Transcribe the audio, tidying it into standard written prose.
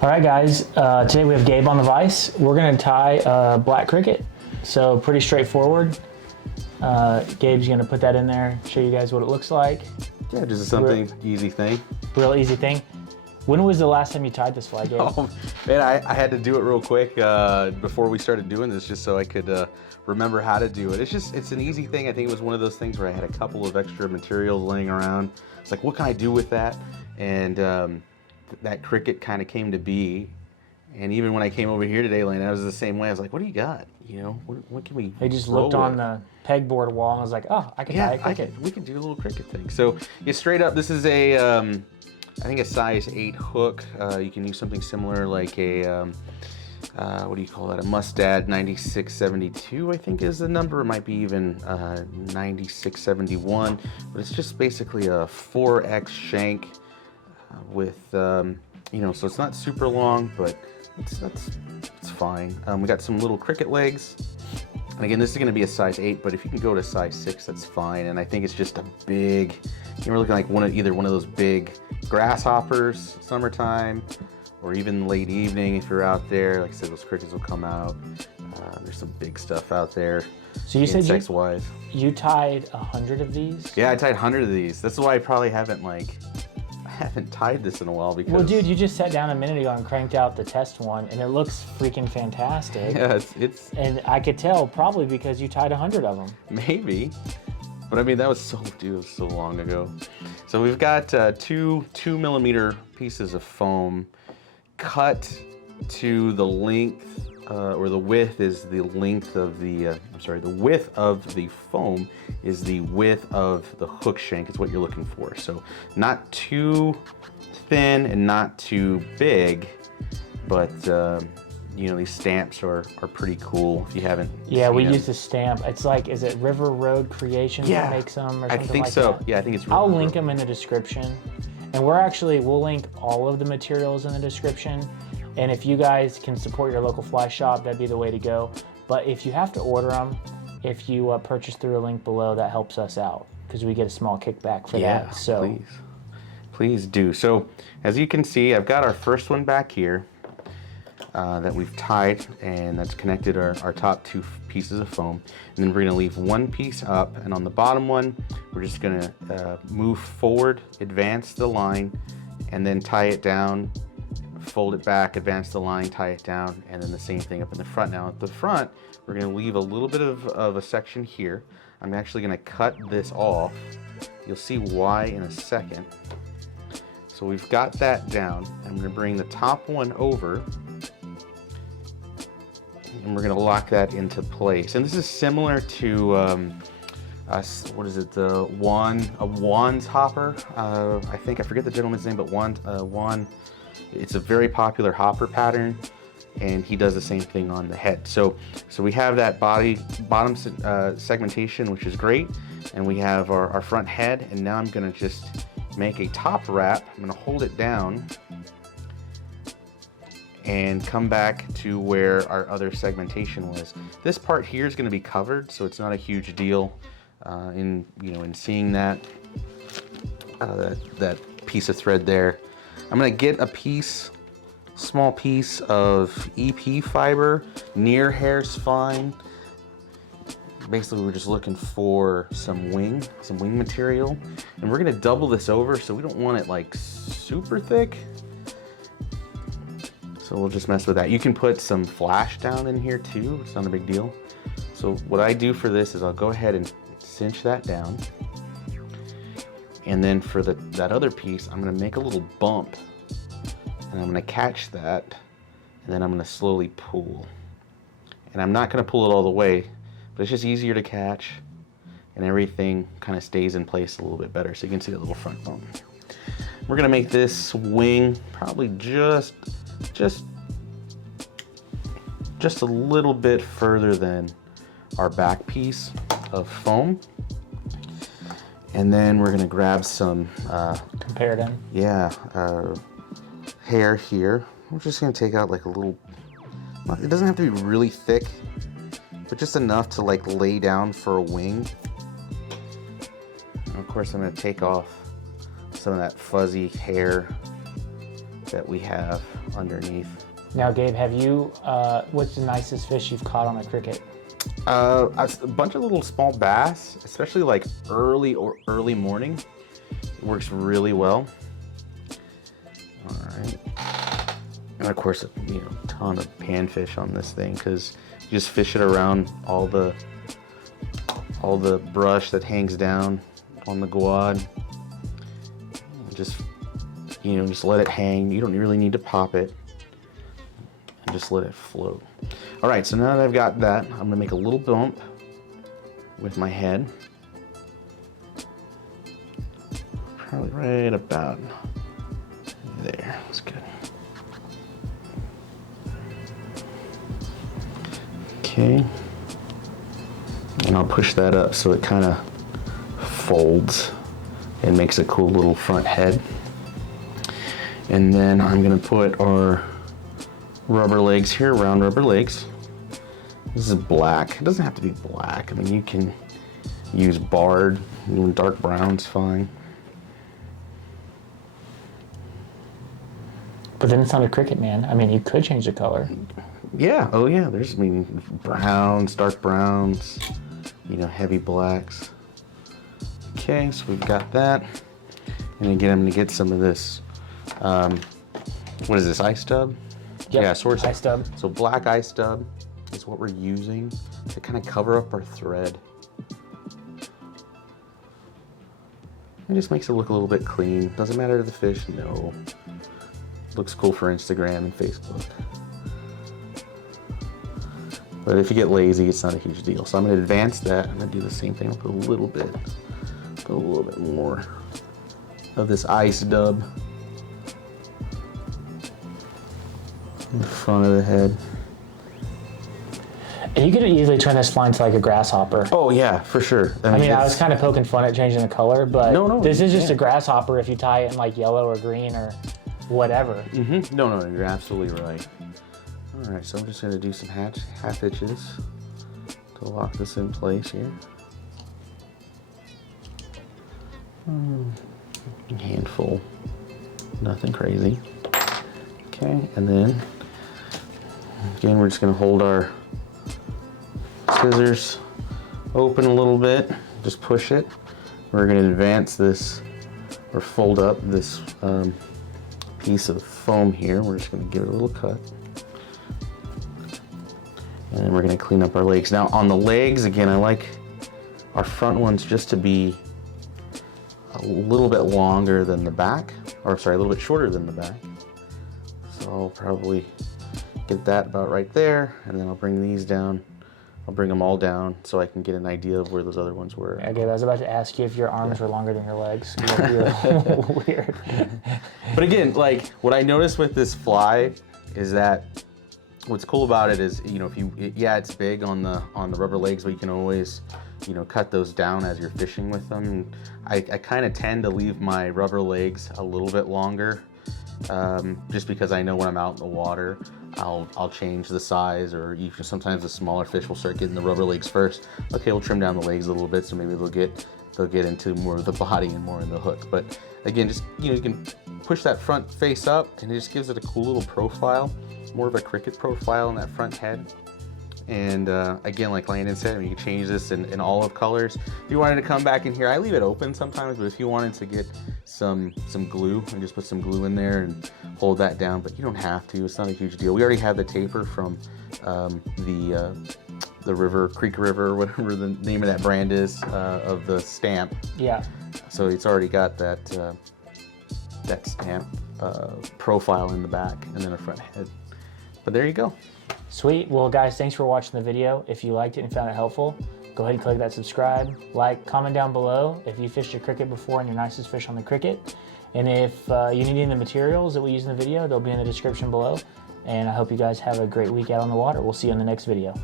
All right, guys. Today we have Gabe on the vise. We're going to tie a black cricket. So pretty straightforward. Gabe's going to put that in there, show you guys what it looks like. Yeah, just something easy thing. Real easy thing. When was the last time you tied this fly, Gabe? Oh, man, I had to do it real quick before we started doing this just so I could remember how to do it. It's an easy thing. I think it was one of those things where I had a couple of extra materials laying around. It's like, what can I do with that? And that cricket kind of came to be. And even when I came over here today, Lane, I was the same way. I was like, what do you got? You know, what can we They just looked on the pegboard wall and was like, oh, I can tie a cricket. We can do a little cricket thing. So, yeah, straight up, this is a, I think a size 8 hook. You can use something similar like a, what do you call that? A Mustad 9672, I think is the number. It might be even 9671. But it's just basically a 4X shank with, you know, so it's not super long, but it's fine. We got some little cricket legs. And again, this is going to be a size 8, but if you can go to size 6, that's fine. And I think it's just a big, you're looking like either one of those big grasshoppers, summertime, or even late evening if you're out there. Like I said, those crickets will come out. There's some big stuff out there. So you said insects-wise. You tied 100 of these? Yeah, I tied 100 of these. That's why I probably haven't tied this in a while because... Well, dude, you just sat down a minute ago and cranked out the test one, and it looks freaking fantastic. Yeah, it's... And I could tell probably because you tied 100 of them. Maybe. But I mean, that was so long ago. So we've got two 2mm pieces of foam cut to the length, or the width is the length of the, the width of the foam is the width of the hook shank is what you're looking for. So not too thin and not too big, but you know, these stamps are pretty cool if you haven't Yeah, we seen use the stamp. It's like, is it River Road Creations that makes them or something like that? I think so. Yeah, I think it's River I'll Road. link them in the description. And we'll link all of the materials in the description. And if you guys can support your local fly shop, that'd be the way to go. But if you have to order them, if you purchase through a link below, that helps us out because we get a small kickback for that. So please do. So as you can see, I've got our first one back here that we've tied, and that's connected our top 2 pieces of foam. And then we're gonna leave one piece up, and on the bottom one, we're just gonna move forward, advance the line, and then tie it down, fold it back, advance the line, tie it down, and then the same thing up in the front. Now at the front, we're gonna leave a little bit of a section here. I'm actually gonna cut this off. You'll see why in a second. So we've got that down. I'm gonna bring the top one over, and we're gonna lock that into place. And this is similar to, what is it, a Wands hopper? I think, I forget the gentleman's name, but Wand. It's a very popular hopper pattern, and he does the same thing on the head. So we have that bottom segmentation, which is great, and we have our front head, and now I'm gonna just make a top wrap. I'm gonna hold it down and come back to where our other segmentation was. This part here is gonna be covered, so it's not a huge deal in seeing that piece of thread there. I'm gonna get a small piece of EP fiber. Near hair's fine. Basically, we're just looking for some wing material. And we're gonna double this over, so we don't want it like super thick. So we'll just mess with that. You can put some flash down in here too, it's not a big deal. So what I do for this is I'll go ahead and cinch that down. And then for that other piece, I'm gonna make a little bump, and I'm gonna catch that, and then I'm gonna slowly pull. And I'm not gonna pull it all the way, but it's just easier to catch, and everything kind of stays in place a little bit better. So you can see that little front bump. We're gonna make this wing probably just a little bit further than our back piece of foam. And then we're gonna grab some compare it in. Yeah, hair here. We're just gonna take out like a little, it doesn't have to be really thick, but just enough to like lay down for a wing. And of course I'm gonna take off some of that fuzzy hair that we have underneath. Now, Gabe, have you, what's the nicest fish you've caught on a cricket? A bunch of little small bass, especially like early morning. It works really well. All right. And of course, a ton of panfish on this thing because you just fish it around all the brush that hangs down on the guad. Just let it hang. You don't really need to pop it. And just let it float. All right, so now that I've got that, I'm gonna make a little bump with my head. Probably right about there. That's good. Okay. And I'll push that up so it kind of folds and makes a cool little front head. And then I'm gonna put our rubber legs here, round rubber legs. This is black. It doesn't have to be black. I mean, you can use barred, even dark brown's fine. But then it's not a cricket, man. I mean, you could change the color. Yeah, oh yeah, there's, browns, dark browns, heavy blacks. Okay, so we've got that. And again, I'm gonna get some of this, what is this, ice stub? Yep. Yeah, source ice stub. So black ice stub is what we're using to kind of cover up our thread. It just makes it look a little bit clean. Doesn't matter to the fish, no. Looks cool for Instagram and Facebook. But if you get lazy, it's not a huge deal. So I'm gonna advance that. I'm gonna do the same thing. I'll put a little bit more of this ice dub in the front of the head. And you could easily turn this fly into like a grasshopper. Oh yeah, for sure. I mean, I was kind of poking fun at changing the color, but no, this is just a grasshopper if you tie it in like yellow or green or whatever. Mm-hmm. No, you're absolutely right. All right, so I'm just gonna do some half hitches to lock this in place here. A handful, nothing crazy. Okay, and then again, we're just gonna hold our scissors open a little bit, just push it. We're gonna advance this or fold up this piece of foam here. We're just gonna give it a little cut. And then we're gonna clean up our legs. Now on the legs, again, I like our front ones just to be a little bit longer than the back, or sorry, a little bit shorter than the back. So I'll probably get that about right there, and then I'll bring these down. I'll bring them all down so I can get an idea of where those other ones were. Okay, I was about to ask you if your arms were longer than your legs. You're weird. But again, like what I noticed with this fly is that what's cool about it is, it's big on the rubber legs, but you can always, cut those down as you're fishing with them. And I kind of tend to leave my rubber legs a little bit longer, just because I know when I'm out in the water, I'll change the size, or sometimes the smaller fish will start getting the rubber legs first. Okay, we'll trim down the legs a little bit, so maybe they'll get into more of the body and more in the hook. But again, just you can push that front face up, and it just gives it a cool little profile, more of a cricket profile in that front head. And again, like Landon said, you can change this in olive colors. If you wanted to come back in here, I leave it open sometimes, but if you wanted to get some glue and just put some glue in there and hold that down, but you don't have to. It's not a huge deal. We already have the taper from the Creek River, whatever the name of that brand is, of the stamp. Yeah. So it's already got that stamp profile in the back and then a front head. But there you go. Sweet. Well, guys, thanks for watching the video. If you liked it and found it helpful, go ahead and click that subscribe, like, comment down below if you fished a cricket before and your nicest fish on the cricket. And if you need any of the materials that we use in the video, they'll be in the description below. And I hope you guys have a great week out on the water. We'll see you in the next video.